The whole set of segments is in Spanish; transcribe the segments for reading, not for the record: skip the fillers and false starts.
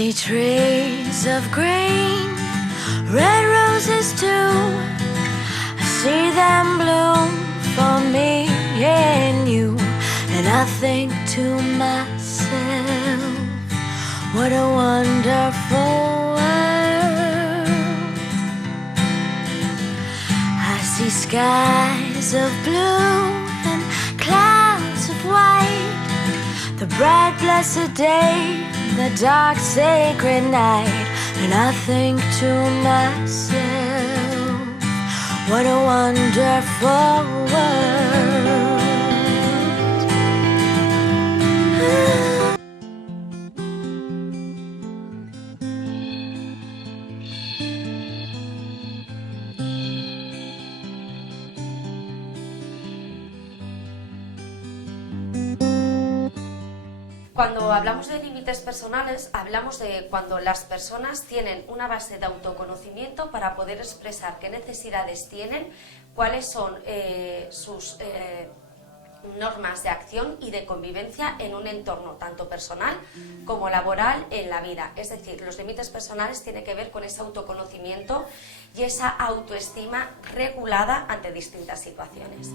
see trees of green, red roses too. I see them bloom for me and you. And I think to myself, what a wonderful world. I see skies of blue and clouds of white, the bright blessed day, the dark sacred night. And I think to myself, what a wonderful world. Cuando hablamos de límites personales, hablamos de cuando las personas tienen una base de autoconocimiento para poder expresar qué necesidades tienen, cuáles son sus normas de acción y de convivencia en un entorno tanto personal como laboral en la vida. Es decir, los límites personales tienen que ver con ese autoconocimiento y esa autoestima regulada ante distintas situaciones.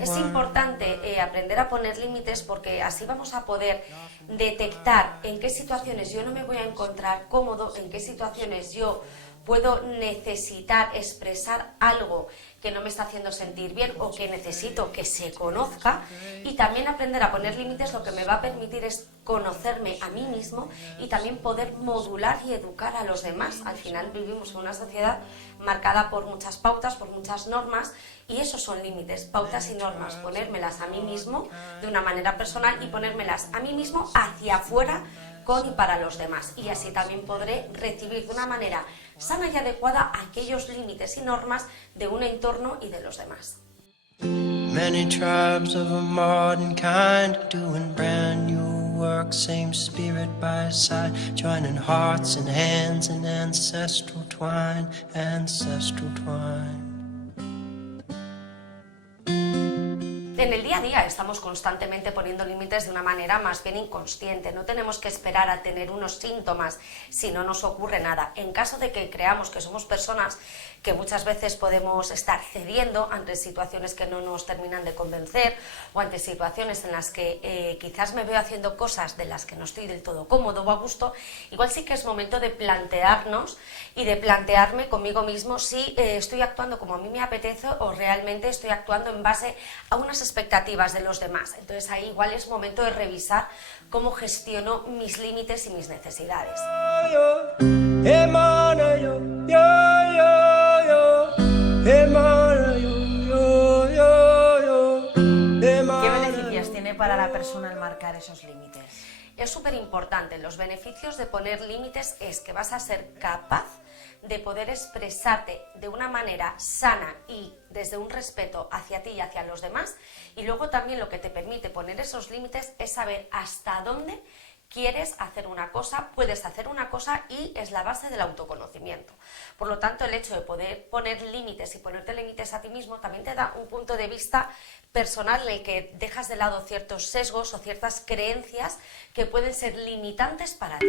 Es importante aprender a poner límites porque así vamos a poder detectar en qué situaciones yo no me voy a encontrar cómodo, en qué situaciones yo puedo necesitar expresar algo que no me está haciendo sentir bien o que necesito que se conozca, y también aprender a poner límites lo que me va a permitir es conocerme a mí mismo y también poder modular y educar a los demás. Al final vivimos en una sociedad marcada por muchas pautas, por muchas normas, y esos son límites, pautas y normas, ponérmelas a mí mismo de una manera personal y ponérmelas a mí mismo hacia afuera con y para los demás, y así también podré recibir de una manera sana y adecuada aquellos límites y normas de un entorno y de los demás. Many tribes of a modern kind doing brand new work, same spirit by side, joining hearts and hands in ancestral twine, ancestral twine. En el día a día estamos constantemente poniendo límites de una manera más bien inconsciente. No tenemos que esperar a tener unos síntomas si no nos ocurre nada. En caso de que creamos que somos personas que muchas veces podemos estar cediendo ante situaciones que no nos terminan de convencer o ante situaciones en las que quizás me veo haciendo cosas de las que no estoy del todo cómodo o a gusto, igual sí que es momento de plantearnos y de plantearme conmigo mismo si estoy actuando como a mí me apetece o realmente estoy actuando en base a unas expectativas de los demás. Entonces ahí igual es momento de revisar cómo gestiono mis límites y mis necesidades. ¿Qué beneficios tiene para la persona el marcar esos límites? Es súper importante. Los beneficios de poner límites es que vas a ser capaz de poder expresarte de una manera sana y desde un respeto hacia ti y hacia los demás, y luego también lo que te permite poner esos límites es saber hasta dónde quieres hacer una cosa, puedes hacer una cosa, y es la base del autoconocimiento. Por lo tanto, el hecho de poder poner límites y ponerte límites a ti mismo también te da un punto de vista personal en el que dejas de lado ciertos sesgos o ciertas creencias que pueden ser limitantes para ti.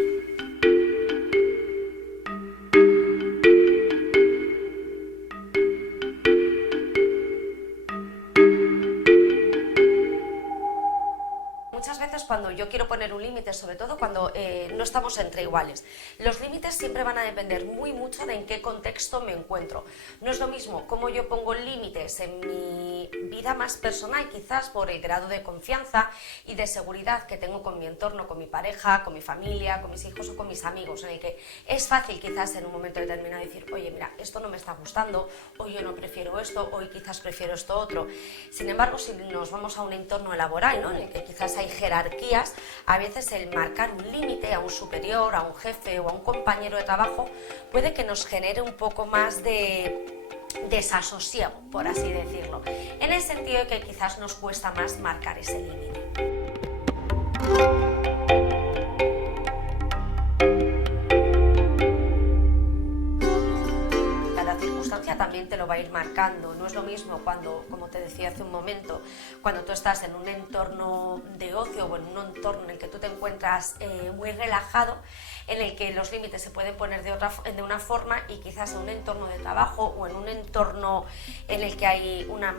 Muchas veces cuando yo quiero poner un límite, sobre todo cuando no estamos entre iguales, los límites siempre van a depender muy mucho de en qué contexto me encuentro. No es lo mismo cómo yo pongo límites en mi vida más personal, quizás por el grado de confianza y de seguridad que tengo con mi entorno, con mi pareja, con mi familia, con mis hijos o con mis amigos, en el que es fácil quizás en un momento determinado decir, oye, mira, esto no me está gustando, hoy yo no prefiero esto, hoy quizás prefiero esto otro. Sin embargo, si nos vamos a un entorno laboral, ¿no?, en el que quizás hay jerarquías, a veces el marcar un límite a un superior, a un jefe o a un compañero de trabajo puede que nos genere un poco más de desasosiego, por así decirlo, en el sentido de que quizás nos cuesta más marcar ese límite. Cada circunstancia también te lo va a ir marcando. No es lo mismo cuando, como te decía hace un momento, cuando tú estás en un entorno de ocio o en un entorno en el que tú te encuentras muy relajado, en el que los límites se pueden poner de una forma, y quizás en un entorno de trabajo o en un entorno en el que hay una,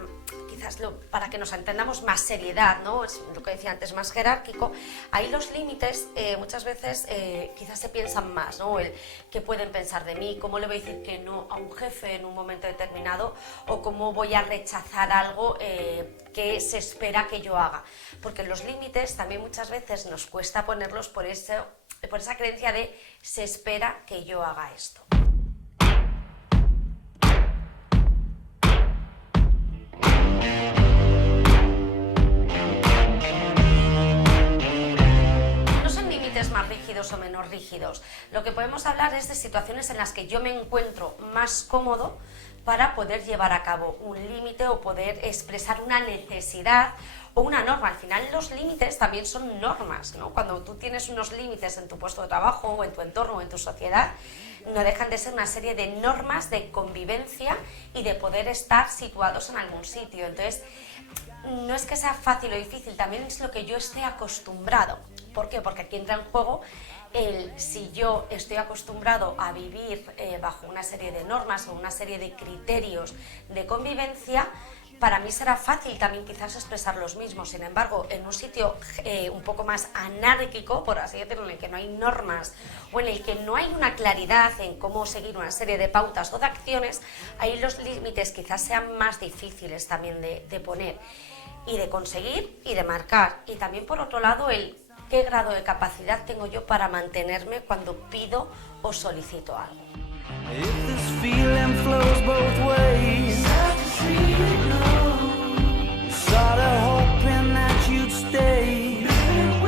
quizás para que nos entendamos, más seriedad, ¿no? Es lo que decía antes, más jerárquico. Ahí los límites muchas veces quizás se piensan más, ¿no? El qué pueden pensar de mí, cómo le voy a decir que no a un jefe en un momento determinado, o cómo voy a rechazar algo que se espera que yo haga. Porque los límites también muchas veces nos cuesta ponerlos por esa creencia de se espera que yo haga esto. No son límites más rígidos o menos rígidos. Lo que podemos hablar es de situaciones en las que yo me encuentro más cómodo para poder llevar a cabo un límite o poder expresar una necesidad o una norma. Al final los límites también son normas, ¿no? Cuando tú tienes unos límites en tu puesto de trabajo o en tu entorno o en tu sociedad, no dejan de ser una serie de normas de convivencia y de poder estar situados en algún sitio. Entonces, no es que sea fácil o difícil, también es lo que yo esté acostumbrado. ¿Por qué? Porque aquí entra en juego si yo estoy acostumbrado a vivir bajo una serie de normas o una serie de criterios de convivencia, para mí será fácil también quizás expresar los mismos. Sin embargo, en un sitio un poco más anárquico, por así decirlo, en el que no hay normas o en el que no hay una claridad en cómo seguir una serie de pautas o de acciones, ahí los límites quizás sean más difíciles también de poner y de conseguir y de marcar. Y también, por otro lado, qué grado de capacidad tengo yo para mantenerme cuando pido o solicito algo. If this feeling flows both ways, sorta hoping that you'd stay. El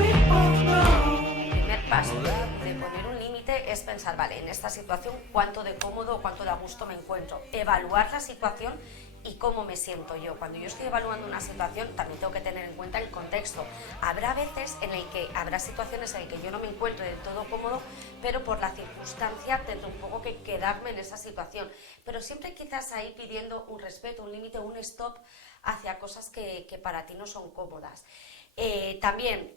primer paso de poner un límite es pensar, vale, en esta situación cuánto de cómodo o cuánto de a gusto me encuentro. Evaluar la situación y cómo me siento yo. Cuando yo estoy evaluando una situación, también tengo que tener en cuenta el contexto. Habrá veces habrá situaciones en las que yo no me encuentre del todo cómodo, pero por la circunstancia tendré un poco que quedarme en esa situación. Pero siempre quizás ahí pidiendo un respeto, un límite, un stop hacia cosas que para ti no son cómodas. También,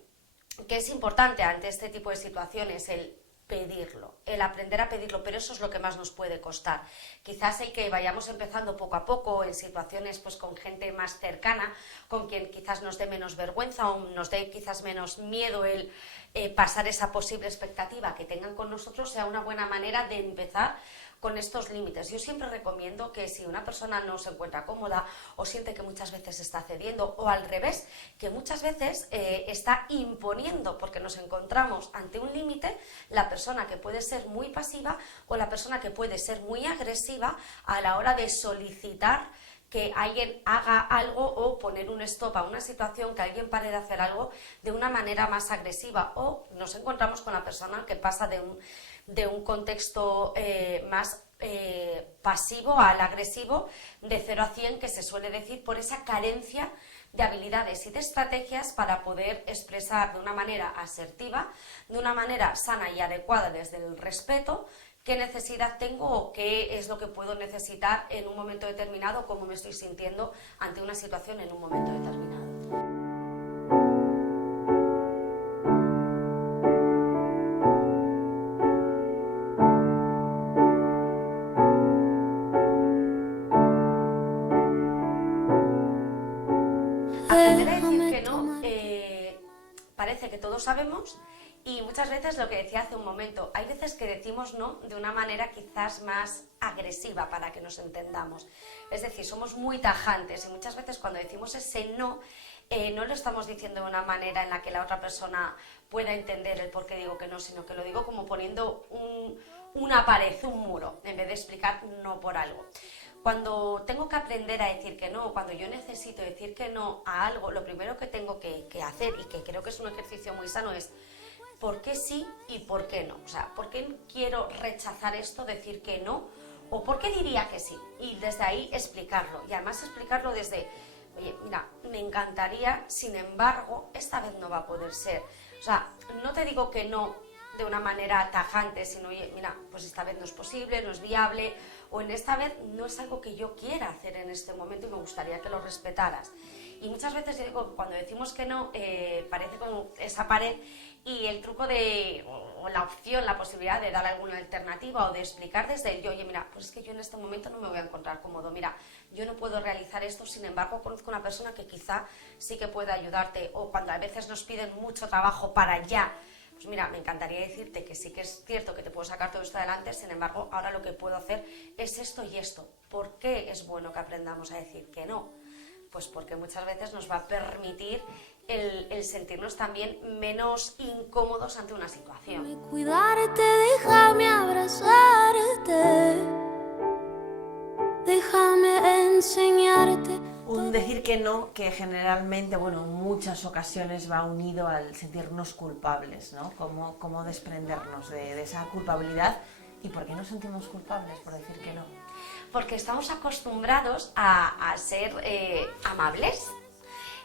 que es importante ante este tipo de situaciones, el pedirlo, el aprender a pedirlo, pero eso es lo que más nos puede costar. Quizás el que vayamos empezando poco a poco en situaciones pues con gente más cercana, con quien quizás nos dé menos vergüenza o nos dé quizás menos miedo el pasar esa posible expectativa que tengan con nosotros, sea una buena manera de empezar con estos límites. Yo siempre recomiendo que si una persona no se encuentra cómoda o siente que muchas veces está cediendo, o al revés, que muchas veces está imponiendo, porque nos encontramos ante un límite, la persona que puede ser muy pasiva o la persona que puede ser muy agresiva a la hora de solicitar que alguien haga algo o poner un stop a una situación, que alguien pare de hacer algo de una manera más agresiva, o nos encontramos con la persona que pasa de un contexto más pasivo al agresivo, de 0 a 100, que se suele decir, por esa carencia de habilidades y de estrategias para poder expresar de una manera asertiva, de una manera sana y adecuada desde el respeto, qué necesidad tengo o qué es lo que puedo necesitar en un momento determinado, cómo me estoy sintiendo ante una situación en un momento determinado. Aprender a decir que no, parece que todos sabemos. Y muchas veces, lo que decía hace un momento, hay veces que decimos no de una manera quizás más agresiva, para que nos entendamos. Es decir, somos muy tajantes y muchas veces cuando decimos ese no, no lo estamos diciendo de una manera en la que la otra persona pueda entender el por qué digo que no, sino que lo digo como poniendo una pared, un muro, en vez de explicar no por algo. Cuando tengo que aprender a decir que no, cuando yo necesito decir que no a algo, lo primero que tengo que hacer, y que creo que es un ejercicio muy sano, es ¿por qué sí y por qué no? O sea, ¿por qué quiero rechazar esto, decir que no? ¿O por qué diría que sí? Y desde ahí explicarlo. Y además explicarlo desde, oye, mira, me encantaría, sin embargo, esta vez no va a poder ser. O sea, no te digo que no de una manera tajante, sino, oye, mira, pues esta vez no es posible, no es viable, o en esta vez no es algo que yo quiera hacer en este momento y me gustaría que lo respetaras. Y muchas veces yo digo, cuando decimos que no, parece como esa pared, y el truco o la opción, la posibilidad de dar alguna alternativa o de explicar desde el yo, oye, mira, pues es que yo en este momento no me voy a encontrar cómodo, mira, yo no puedo realizar esto, sin embargo conozco una persona que quizá sí que pueda ayudarte, o cuando a veces nos piden mucho trabajo para ya, pues mira, me encantaría decirte que sí que es cierto que te puedo sacar todo esto adelante, sin embargo, ahora lo que puedo hacer es esto y esto. ¿Por qué es bueno que aprendamos a decir que no? Pues porque muchas veces nos va a permitir el sentirnos también menos incómodos ante una situación. Déjame cuidarte, déjame abrazarte, déjame enseñarte. Un decir que no, que generalmente, bueno, en muchas ocasiones va unido al sentirnos culpables, ¿no? Cómo desprendernos de esa culpabilidad. ¿Y por qué nos sentimos culpables por decir que no? Porque estamos acostumbrados a ser amables,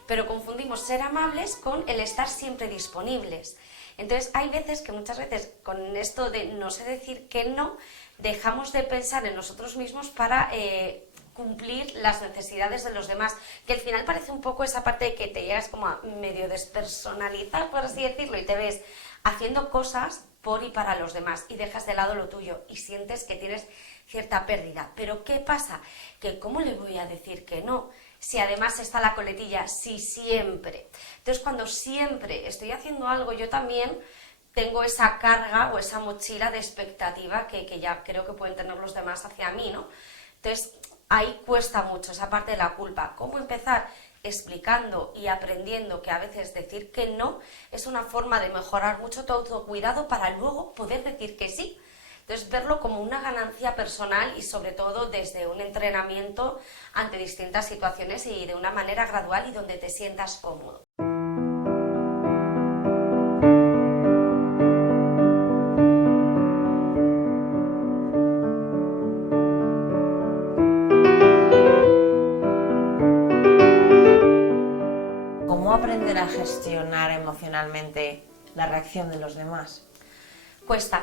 pero confundimos ser amables con el estar siempre disponibles. Entonces hay veces que muchas veces con esto de no sé decir que no, dejamos de pensar en nosotros mismos para cumplir las necesidades de los demás, que al final parece un poco esa parte de que te llegas como a medio despersonalizar, por así decirlo, y te ves haciendo cosas por y para los demás y dejas de lado lo tuyo y sientes que tienes cierta pérdida. Pero ¿qué pasa? Que ¿cómo le voy a decir que no? Si además está la coletilla, sí siempre. Entonces cuando siempre estoy haciendo algo, yo también tengo esa carga o esa mochila de expectativa que ya creo que pueden tener los demás hacia mí, ¿no? Entonces ahí cuesta mucho esa parte de la culpa. ¿Cómo empezar? Explicando y aprendiendo que a veces decir que no es una forma de mejorar mucho tu autocuidado para luego poder decir que sí. Entonces, verlo como una ganancia personal y sobre todo desde un entrenamiento ante distintas situaciones y de una manera gradual y donde te sientas cómodo. ¿Cómo aprender a gestionar emocionalmente la reacción de los demás? Cuesta,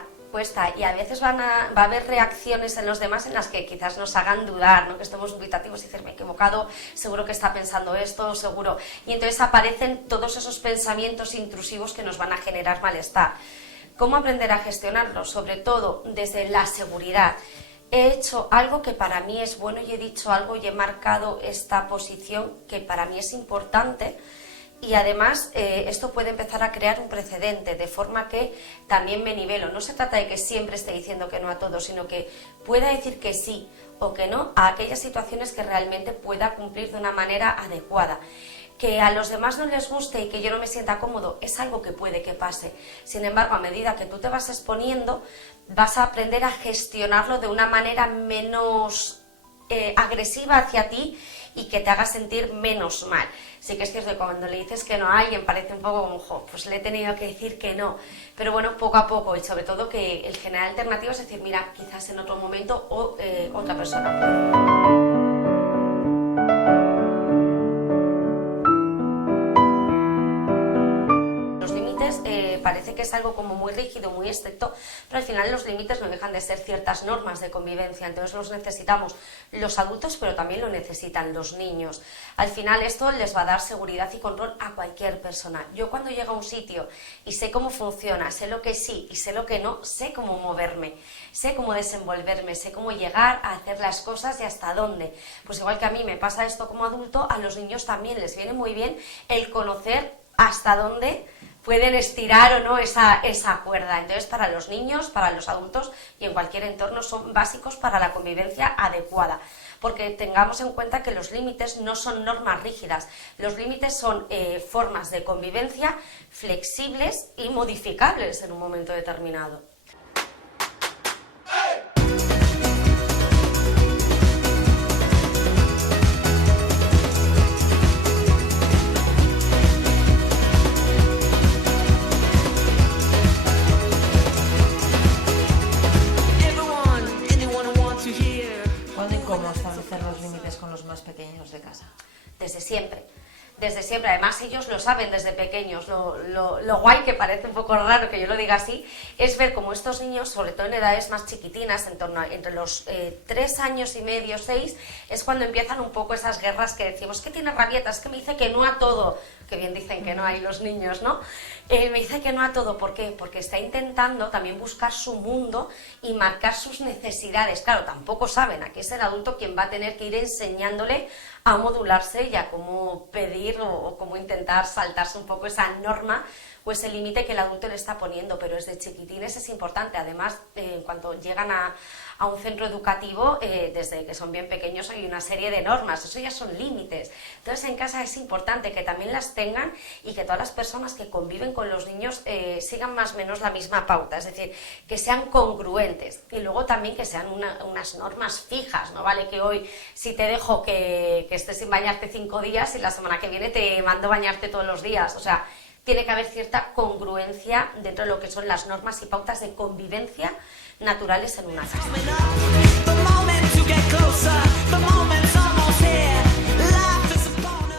y a veces va a haber reacciones en los demás en las que quizás nos hagan dudar, ¿no? Que estemos dubitativos y decir, me he equivocado, seguro que está pensando esto, seguro. Y entonces aparecen todos esos pensamientos intrusivos que nos van a generar malestar. ¿Cómo aprender a gestionarlos? Sobre todo desde la seguridad. He hecho algo que para mí es bueno y he dicho algo y he marcado esta posición que para mí es importante. Y además esto puede empezar a crear un precedente, de forma que también me nivelo. No se trata de que siempre esté diciendo que no a todo, sino que pueda decir que sí o que no a aquellas situaciones que realmente pueda cumplir de una manera adecuada. Que a los demás no les guste y que yo no me sienta cómodo es algo que puede que pase. Sin embargo, a medida que tú te vas exponiendo, vas a aprender a gestionarlo de una manera menos agresiva hacia ti y que te haga sentir menos mal. Sí que es cierto que cuando le dices que no a alguien parece un poco como, pues le he tenido que decir que no, pero bueno, poco a poco, y sobre todo que el generar alternativas es decir, mira, quizás en otro momento o otra persona. Parece que es algo como muy rígido, muy estricto, pero al final los límites no dejan de ser ciertas normas de convivencia, entonces los necesitamos los adultos, pero también lo necesitan los niños. Al final esto les va a dar seguridad y control a cualquier persona. Yo cuando llego a un sitio y sé cómo funciona, sé lo que sí y sé lo que no, sé cómo moverme, sé cómo desenvolverme, sé cómo llegar a hacer las cosas y hasta dónde. Pues igual que a mí me pasa esto como adulto, a los niños también les viene muy bien el conocer hasta dónde pueden estirar o no esa cuerda. Entonces, para los niños, para los adultos y en cualquier entorno son básicos para la convivencia adecuada. Porque tengamos en cuenta que los límites no son normas rígidas. Los límites son formas de convivencia flexibles y modificables en un momento determinado. ¿Cuándo y cómo establecer los límites con los más pequeños de casa? Desde siempre. desde siempre. Además, ellos lo saben desde pequeños. Lo guay, que parece un poco raro que yo lo diga así, es ver cómo estos niños, sobre todo en edades más chiquitinas, entre los 3 años y medio, 6, es cuando empiezan un poco esas guerras que decimos, que tiene rabietas, que me dice que no a todo, que bien dicen que no hay los niños, ¿no? Me dice que no a todo, ¿por qué? Porque está intentando también buscar su mundo y marcar sus necesidades. Claro, tampoco saben, aquí es el adulto quien va a tener que ir enseñándole a modularse y a cómo pedir o cómo intentar saltarse un poco esa norma o ese límite que el adulto le está poniendo, pero desde chiquitines es importante. Además, cuando llegan a un centro educativo, desde que son bien pequeños hay una serie de normas, eso ya son límites. Entonces en casa es importante que también las tengan y que todas las personas que conviven con los niños sigan más o menos la misma pauta, es decir, que sean congruentes y luego también que sean unas normas fijas, no vale que hoy si te dejo que estés sin bañarte 5 días y la semana que viene te mando bañarte todos los días, o sea, tiene que haber cierta congruencia dentro de lo que son las normas y pautas de convivencia naturales en una casa.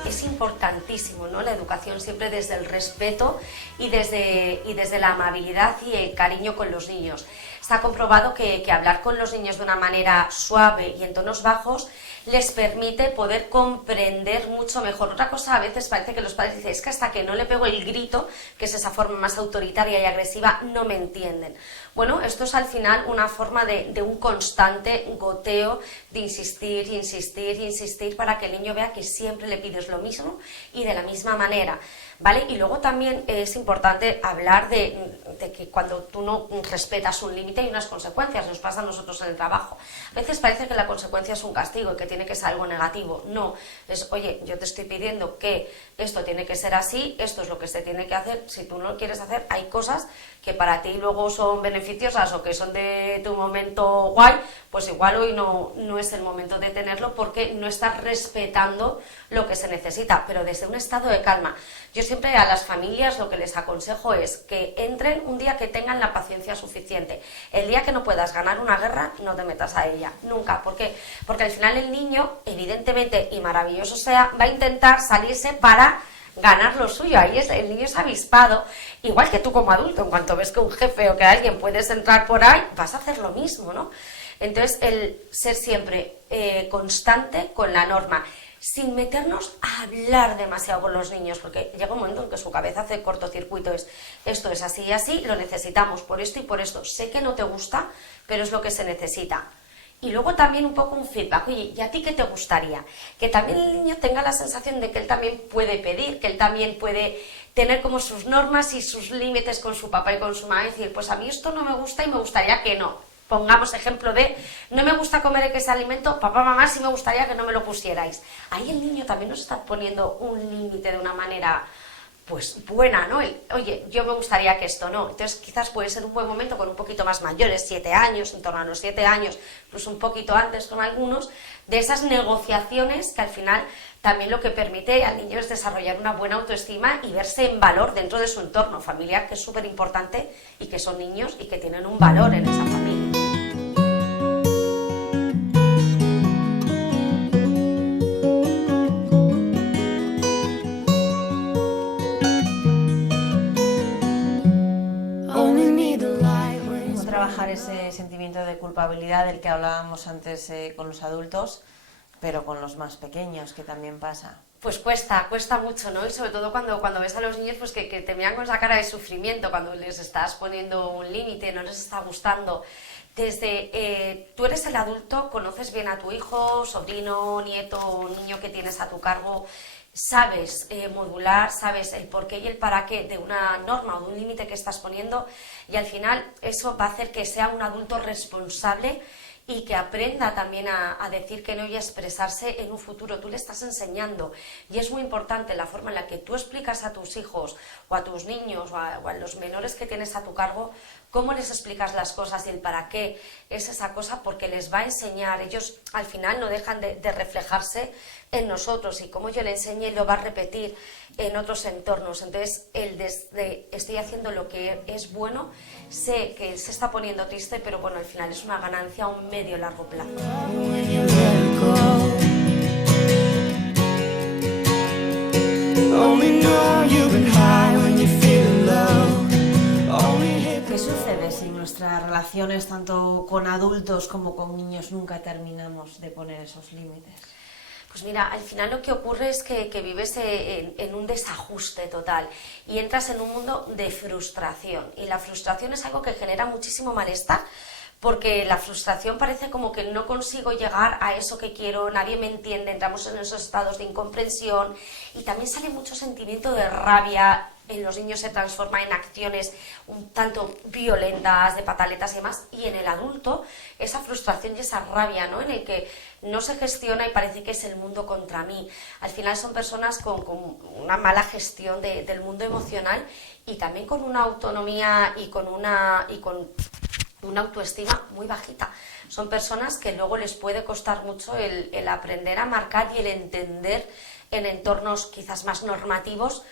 Es importantísimo, ¿no?, la educación siempre desde el respeto y desde la amabilidad y el cariño con los niños. Está comprobado que hablar con los niños de una manera suave y en tonos bajos les permite poder comprender mucho mejor. Otra cosa, a veces parece que los padres dicen, es que hasta que no le pego el grito, que es esa forma más autoritaria y agresiva, no me entienden. Bueno, esto es al final una forma de un constante goteo, de insistir, insistir, insistir, para que el niño vea que siempre le pides lo mismo y de la misma manera, ¿vale? Y luego también es importante hablar de que cuando tú no respetas un límite hay unas consecuencias, nos pasa a nosotros en el trabajo. A veces parece que la consecuencia es un castigo y que tiene que ser algo negativo. No, es, oye, yo te estoy pidiendo que esto tiene que ser así, esto es lo que se tiene que hacer, si tú no lo quieres hacer, hay cosas que para ti luego son beneficiosas o que son de tu momento guay, pues igual hoy no es el momento de tenerlo porque no estás respetando lo que se necesita, pero desde un estado de calma. Yo siempre a las familias lo que les aconsejo es que entren un día que tengan la paciencia suficiente. El día que no puedas ganar una guerra, no te metas a ella, nunca. ¿Por qué? Porque al final el niño, evidentemente, y maravilloso sea, va a intentar salirse para ganar lo suyo. Ahí el niño es avispado, igual que tú como adulto, en cuanto ves que un jefe o que alguien puedes entrar por ahí, vas a hacer lo mismo, ¿no? Entonces, el ser siempre constante con la norma, sin meternos a hablar demasiado con los niños, porque llega un momento en que su cabeza hace cortocircuito, esto es así y así, lo necesitamos por esto y por esto, sé que no te gusta, pero es lo que se necesita. Y luego también un poco un feedback, oye, ¿y a ti qué te gustaría? Que también el niño tenga la sensación de que él también puede pedir, que él también puede tener como sus normas y sus límites con su papá y con su mamá, y decir, pues a mí esto no me gusta y me gustaría que no. Pongamos ejemplo de, no me gusta comer ese alimento, papá, mamá, sí me gustaría que no me lo pusierais. Ahí el niño también nos está poniendo un límite de una manera, pues, buena, ¿no? Oye, yo me gustaría que esto no. Entonces quizás puede ser un buen momento con un poquito más mayores, 7 años, en torno a los 7 años, incluso un poquito antes con algunos, de esas negociaciones que al final también lo que permite al niño es desarrollar una buena autoestima y verse en valor dentro de su entorno familiar, que es súper importante, y que son niños y que tienen un valor en esa familia. ¿Cómo trabajar ese sentimiento de culpabilidad del que hablábamos antes con los adultos, pero con los más pequeños, que también pasa? Pues cuesta mucho, ¿no? Y sobre todo cuando ves a los niños pues que te miran con esa cara de sufrimiento, cuando les estás poniendo un límite, no les está gustando. Desde tú eres el adulto, conoces bien a tu hijo, sobrino, nieto o niño que tienes a tu cargo, sabes modular, sabes el porqué y el para qué de una norma o de un límite que estás poniendo, y al final eso va a hacer que sea un adulto responsable y que aprenda también a decir que no y a expresarse en un futuro. Tú le estás enseñando, y es muy importante la forma en la que tú explicas a tus hijos o a tus niños o a los menores que tienes a tu cargo, cómo les explicas las cosas y el para qué es esa cosa, porque les va a enseñar. Ellos al final no dejan de reflejarse en nosotros, y como yo le enseñe lo va a repetir en otros entornos. Entonces, estoy haciendo lo que es bueno, sé que se está poniendo triste, pero bueno, al final es una ganancia a un medio largo plazo. know you've been high when you're feeling low. Only hit ¿Qué sucede si en nuestras relaciones, tanto con adultos como con niños, nunca terminamos de poner esos límites? Pues mira, al final lo que ocurre es que vives en un desajuste total y entras en un mundo de frustración. Y la frustración es algo que genera muchísimo malestar, porque la frustración parece como que no consigo llegar a eso que quiero, nadie me entiende, entramos en esos estados de incomprensión y también sale mucho sentimiento de rabia. En los niños se transforma en acciones un tanto violentas, de pataletas y demás, y en el adulto esa frustración y esa rabia, ¿no?, en el que no se gestiona y parece que es el mundo contra mí. Al final son personas con una mala gestión del mundo emocional y también con una autonomía y con una autoestima muy bajita. Son personas que luego les puede costar mucho el aprender a marcar y el entender en entornos quizás más normativos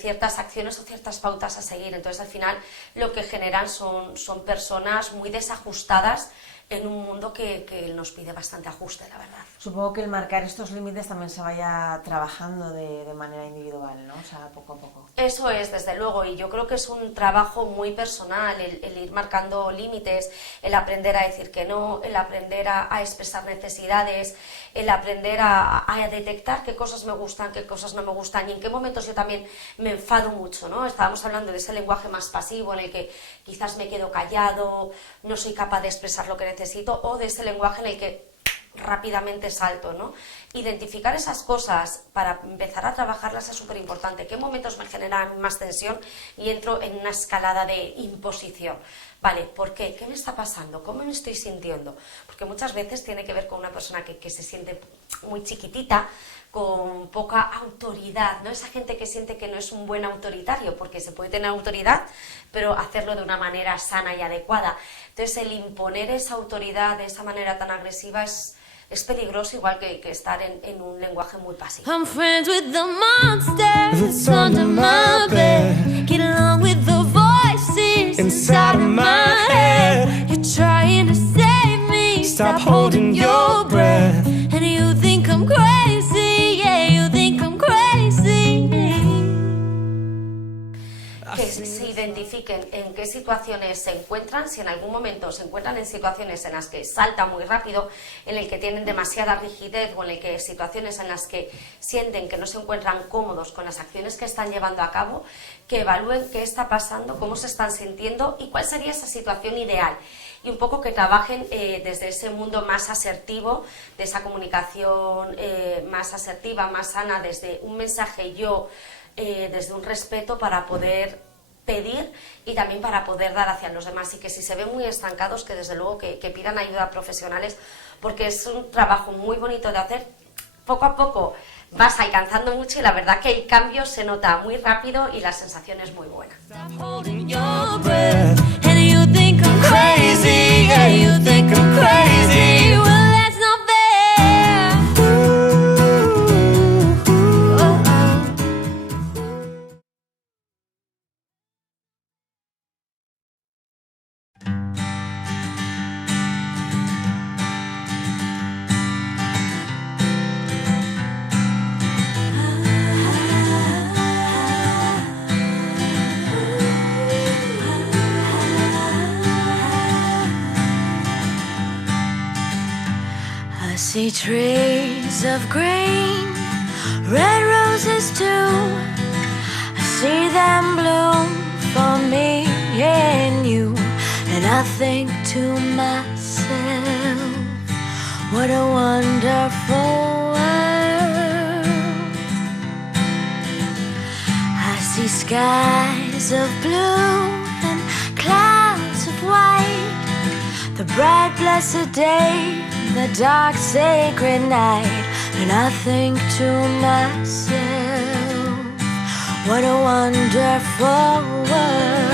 ciertas acciones o ciertas pautas a seguir. Entonces al final lo que generan son personas muy desajustadas en un mundo que nos pide bastante ajuste, la verdad. Supongo que el marcar estos límites también se vaya trabajando de manera individual, ¿no? O sea, poco a poco. Eso es, desde luego, y yo creo que es un trabajo muy personal, el ir marcando límites, el aprender a decir que no, el aprender a expresar necesidades, el aprender a detectar qué cosas me gustan, qué cosas no me gustan y en qué momentos yo también me enfado mucho, ¿no? Estábamos hablando de ese lenguaje más pasivo en el que quizás me quedo callado, no soy capaz de expresar lo que necesito, o de ese lenguaje en el que rápidamente salto, ¿no? Identificar esas cosas para empezar a trabajarlas es súper importante. ¿Qué momentos me generan más tensión? Y entro en una escalada de imposición. Vale, ¿por qué? ¿Qué me está pasando? ¿Cómo me estoy sintiendo? Porque muchas veces tiene que ver con una persona que se siente muy chiquitita, con poca autoridad, ¿no? Esa gente que siente que no es un buen autoritario, porque se puede tener autoridad, pero hacerlo de una manera sana y adecuada. Entonces, el imponer esa autoridad de esa manera tan agresiva es peligroso, igual que estar en un lenguaje muy pasivo. I'm friends with the monsters under my bed. Get along with the voices inside of my head. You're trying to save me. stop holding your breath. And you think I'm crazy, yeah, you think I'm crazy. Que se identifiquen en qué situaciones se encuentran, si en algún momento se encuentran en situaciones en las que saltan muy rápido, en el que tienen demasiada rigidez o en el que situaciones en las que sienten que no se encuentran cómodos con las acciones que están llevando a cabo, que evalúen qué está pasando, cómo se están sintiendo y cuál sería esa situación ideal. Y un poco que trabajen desde ese mundo más asertivo, de esa comunicación más asertiva, más sana, desde un mensaje yo, desde un respeto para poder pedir y también para poder dar hacia los demás, y que si se ven muy estancados, que desde luego que pidan ayuda a profesionales, porque es un trabajo muy bonito de hacer. Poco a poco vas alcanzando mucho y la verdad que el cambio se nota muy rápido y la sensación es muy buena. Stop holding your breath. And you think I'm crazy, yeah, you think I'm crazy. Well, that's not fair. I see trees of green, red roses too. I see them bloom for me and you. And I think to myself, what a wonderful world. I see skies of blue and clouds of white, the bright blessed day, the dark sacred night. And I think to myself, what a wonderful world.